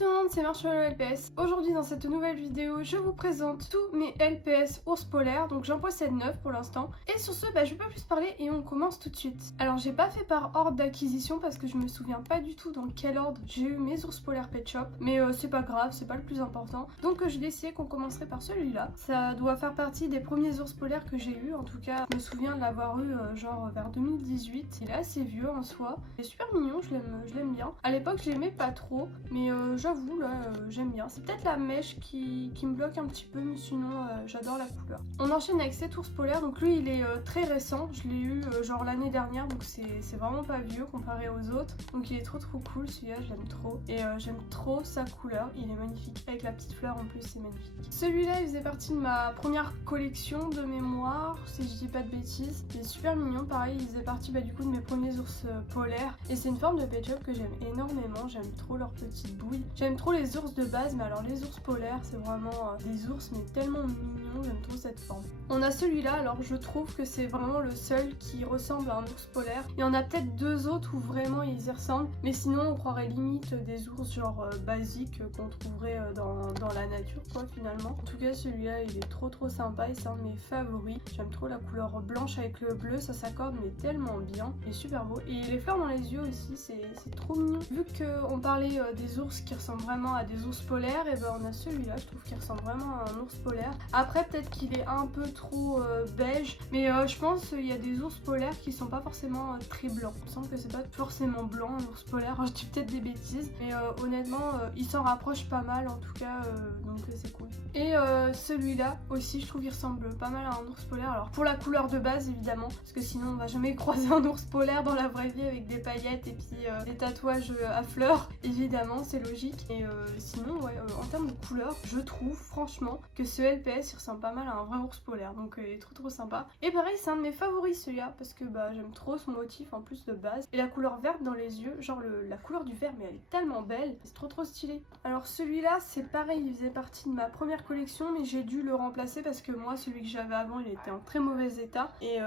tout le monde, c'est Marshmallow LPS. Aujourd'hui dans cette nouvelle vidéo, je vous présente tous mes LPS ours polaires, donc j'en possède 9 pour l'instant. Et sur ce, je vais pas plus parler et on commence tout de suite. Alors j'ai pas fait par ordre d'acquisition parce que je me souviens pas du tout dans quel ordre j'ai eu mes ours polaires Pet Shop, mais c'est pas grave, c'est pas le plus important. Donc j'ai décidé qu'on commencerait par celui-là. Ça doit faire partie des premiers ours polaires que j'ai eu, en tout cas je me souviens de l'avoir eu genre vers 2018. Il est assez vieux en soi, il est super mignon, je l'aime bien. À l'époque je l'aimais pas trop, mais j'avoue là j'aime bien. C'est peut-être la mèche qui me bloque un petit peu, mais sinon j'adore la couleur. On enchaîne avec cet ours polaire, donc lui il est très récent, je l'ai eu genre l'année dernière, donc c'est vraiment pas vieux comparé aux autres. Donc il est trop cool celui-là, je l'aime trop. Et j'aime trop sa couleur, il est magnifique. Avec la petite fleur en plus, c'est magnifique. Celui-là il faisait partie de ma première collection de mémoire, si je dis pas de bêtises. Il est super mignon, pareil, il faisait partie du coup de mes premiers ours polaires. Et c'est une forme de Pet Shop que j'aime énormément, j'aime trop leurs petites bouilles. J'aime trop les ours de base, mais alors les ours polaires c'est vraiment des ours mais tellement mignons, j'aime trop cette forme. On a celui-là, alors je trouve que c'est vraiment le seul qui ressemble à un ours polaire. Il y en a peut-être deux autres où vraiment ils y ressemblent, mais sinon on croirait limite des ours genre basiques qu'on trouverait dans la nature quoi finalement. En tout cas celui-là il est trop sympa et c'est un de mes favoris. J'aime trop la couleur blanche avec le bleu, ça s'accorde mais tellement bien. Il est super beau et les fleurs dans les yeux aussi, c'est trop mignon. Vu qu'on parlait des ours qui ressemblent vraiment à des ours polaires, et on a celui-là, je trouve qu'il ressemble vraiment à un ours polaire. Après peut-être qu'il est un peu trop beige, mais je pense qu'il y a des ours polaires qui sont pas forcément très blancs. Il me semble que c'est pas forcément blanc un ours polaire, je dis peut-être des bêtises, mais honnêtement il s'en rapproche pas mal en tout cas, donc c'est cool. Et celui-là aussi je trouve qu'il ressemble pas mal à un ours polaire, alors pour la couleur de base évidemment, parce que sinon on va jamais croiser un ours polaire dans la vraie vie avec des paillettes et puis des tatouages à fleurs, évidemment c'est logique. Et sinon ouais, en termes de couleur je trouve franchement que ce LPS il ressemble pas mal à un vrai ours polaire, donc il est trop sympa. Et pareil c'est un de mes favoris celui-là, parce que j'aime trop son motif en plus de base, et la couleur verte dans les yeux, genre la couleur du vert, mais elle est tellement belle, c'est trop stylé. Alors celui-là c'est pareil, il faisait partie de ma première collection, mais j'ai dû le remplacer parce que moi celui que j'avais avant il était en très mauvais état, et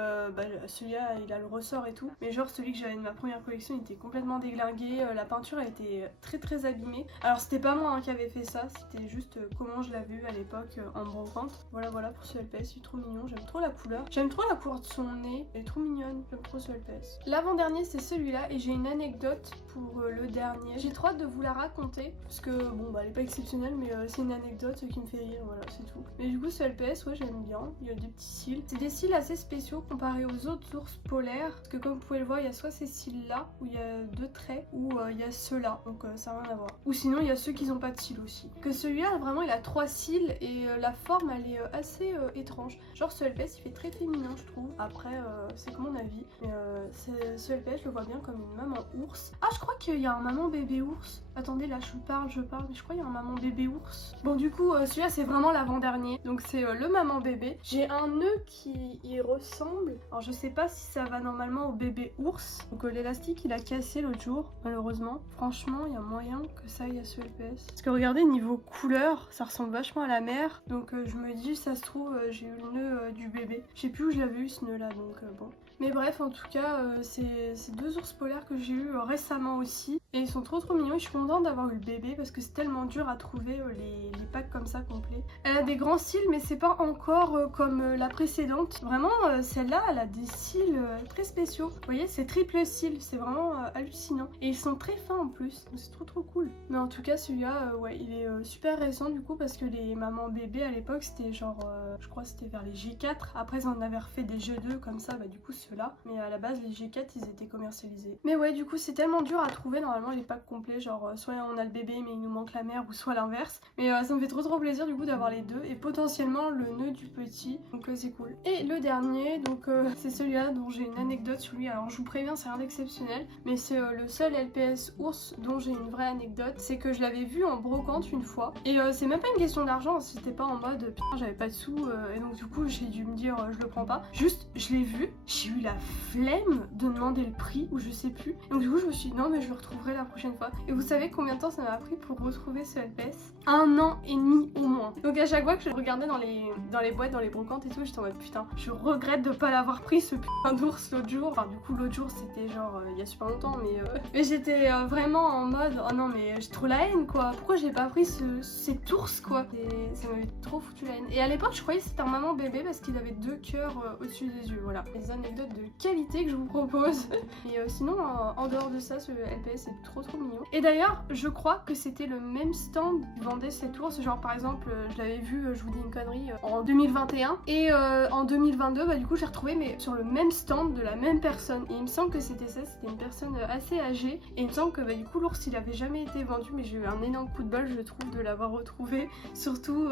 celui-là il a le ressort et tout, mais genre celui que j'avais de ma première collection il était complètement déglingué, la peinture elle était très abîmée. Alors c'était pas moi qui avait fait ça, c'était juste comment je l'avais eu à l'époque en brocante. Voilà pour ce LPS, il est trop mignon, j'aime trop la couleur. J'aime trop la couleur de son nez, elle est trop mignonne, j'aime trop ce LPS. L'avant-dernier c'est celui-là et j'ai une anecdote pour le dernier. J'ai trop hâte de vous la raconter, parce que elle est pas exceptionnelle, mais c'est une anecdote qui me fait rire, voilà c'est tout. Mais du coup ce LPS, ouais j'aime bien, il y a des petits cils. C'est des cils assez spéciaux comparés aux autres ours polaires, parce que comme vous pouvez le voir, il y a soit ces cils là, où il y a deux traits, ou il y a ceux-là, donc ça n'a rien à voir. Ou sinon il y a ceux qui n'ont pas de cils aussi. Que celui-là vraiment il a 3 cils et la forme elle est assez étrange. Genre ce LPS il fait très féminin je trouve. Après c'est que mon avis, mais ce LPS je le vois bien comme une maman ours. Ah je crois qu'il y a un maman bébé ours. Attendez là je parle, mais je crois qu'il y a un maman bébé ours. Bon du coup celui-là c'est vraiment l'avant-dernier, donc c'est le maman bébé. J'ai un nœud qui y ressemble, alors je sais pas si ça va normalement au bébé ours. Donc l'élastique il a cassé l'autre jour malheureusement. Franchement il y a moyen que ça aille à ce LPS, parce que regardez niveau couleur ça ressemble vachement à la mère, donc je me dis ça se trouve j'ai eu le nœud du bébé. Je sais plus où je l'avais eu ce nœud là, donc bon. Mais bref en tout cas c'est deux ours polaires que j'ai eu récemment aussi, et ils sont trop mignons. Je suis contente d'avoir eu le bébé parce que c'est tellement dur à trouver les packs comme ça complets. Elle a des grands cils mais c'est pas encore comme la précédente. Vraiment celle-là elle a des cils très spéciaux. Vous voyez c'est triple cils, c'est vraiment hallucinant. Et ils sont très fins en plus, donc c'est trop cool. Mais en tout cas celui-là ouais il est super récent du coup, parce que les mamans bébés à l'époque c'était genre je crois c'était vers les G4. Après ils en avaient refait des G2 comme ça, du coup ceux-là. Mais à la base les G4 ils étaient commercialisés. Mais ouais du coup c'est tellement dur à trouver normalement les packs complets, genre soit on a le bébé mais il nous manque la mère, ou soit l'inverse. Mais ça me fait trop plaisir du coup d'avoir les deux, et potentiellement le nœud du petit, donc c'est cool. Et le dernier donc c'est celui-là dont j'ai une anecdote sur lui. Alors je vous préviens c'est rien d'exceptionnel, mais c'est le seul LPS ours dont j'ai une vraie anecdote. C'est que je l'avais vu en brocante une fois, et c'est même pas une question d'argent, c'était pas en mode putain j'avais pas de sous et donc du coup j'ai dû me dire je le prends pas. Juste je l'ai vu, j'ai eu la flemme de demander le prix ou je sais plus. Donc du coup je me suis dit non mais je le retrouverai la prochaine fois. Et vous savez combien de temps ça m'a pris pour retrouver ce LPS? 1 an et demi au moins. Donc à chaque fois que je regardais dans les boîtes, dans les brocantes et tout, j'étais en mode putain, je regrette de pas l'avoir pris ce putain d'ours l'autre jour. Enfin du coup l'autre jour c'était genre il y a super longtemps mais j'étais vraiment en mode oh non mais j'ai trop la haine quoi. Pourquoi j'ai pas pris cet ours quoi? Et ça m'avait trop foutu la haine. Et à l'époque je croyais que c'était un maman bébé parce qu'il avait 2 cœurs au-dessus des yeux. Voilà. Les anecdotes de qualité que je vous propose. Et sinon en dehors de ça ce LPS est trop mignon. Et d'ailleurs je crois que c'était le même stand qui vendait cet ours. Genre par exemple je l'avais vu, je vous dis une connerie, en 2021 et en 2022 bah du coup j'ai retrouvé mais sur le même stand de la même personne. Et il me semble que c'était ça, c'était une personne assez âgée. Et il me semble que bah du coup l'ours il avait jamais été vendu mais j'ai eu un énorme coup de bol je trouve de l'avoir retrouvé. Surtout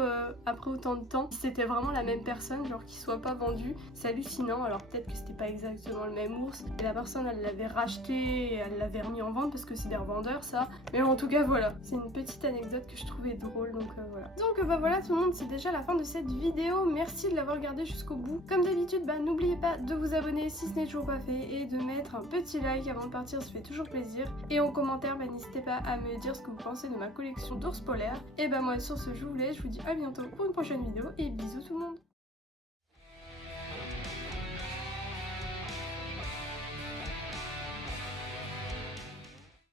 après autant de temps. Si c'était vraiment la même personne, genre qu'il soit pas vendu, c'est hallucinant. Alors peut-être que c'était pas exactement le même ours. Et la personne elle l'avait racheté et elle l'avait remis en vente parce que c'est des revendeurs ça. Mais en tout cas voilà, c'est une petite anecdote que je trouvais drôle donc voilà. Donc bah voilà tout le monde, c'est déjà la fin de cette vidéo. Merci de l'avoir regardé jusqu'au bout. Comme d'habitude, bah n'oubliez pas de vous abonner si ce n'est toujours pas fait et de mettre un petit like avant de partir, ça fait toujours plaisir. Et en commentaire, bah n'hésitez pas à me dire ce que vous pensez de ma collection d'ours polaires. Et bah moi sur ce je vous laisse, je vous dis à bientôt pour une prochaine vidéo et bisous tout le monde.